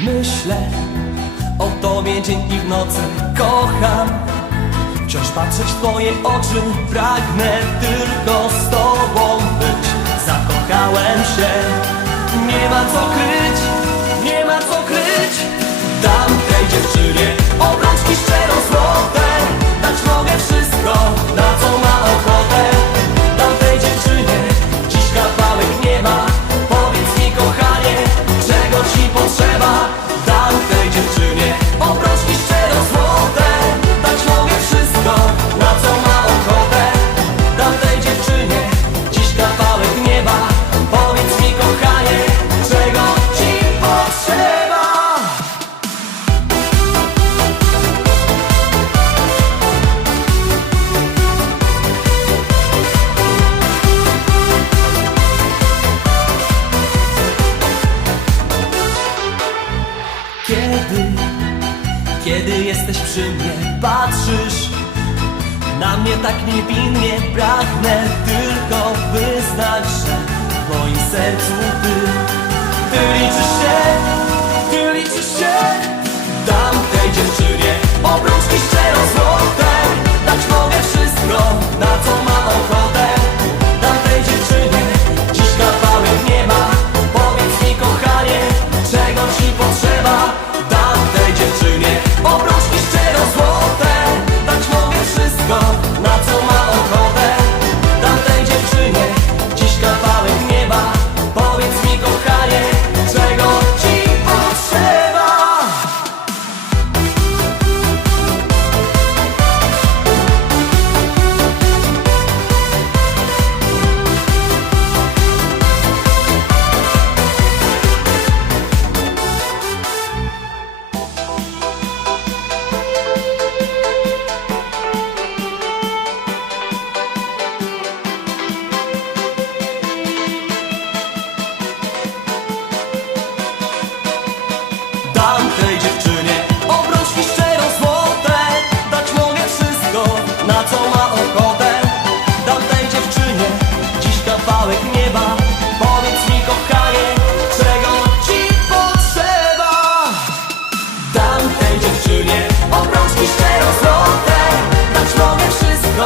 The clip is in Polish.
Myślę o tobie dzień i w nocy kocham. Wciąż patrzeć w twoje oczy Pragnę tylko z tobą być. Zakochałem się Nie ma co kryć. Kiedy, kiedy jesteś przy mnie, patrzysz na mnie tak niewinnie, pragnę tylko wyznać, że w moim sercu ty, ty liczysz się, ty liczysz się. dziewczynie. Obroń mi szczerą złotę Dać mogę wszystko, na co ma ochotę. Dam tej dziewczynie dziś kawałek nieba. Powiedz mi kochanie, czego ci potrzeba? Dam tej dziewczynie Obroń mi szczerą złotę Dać mogę wszystko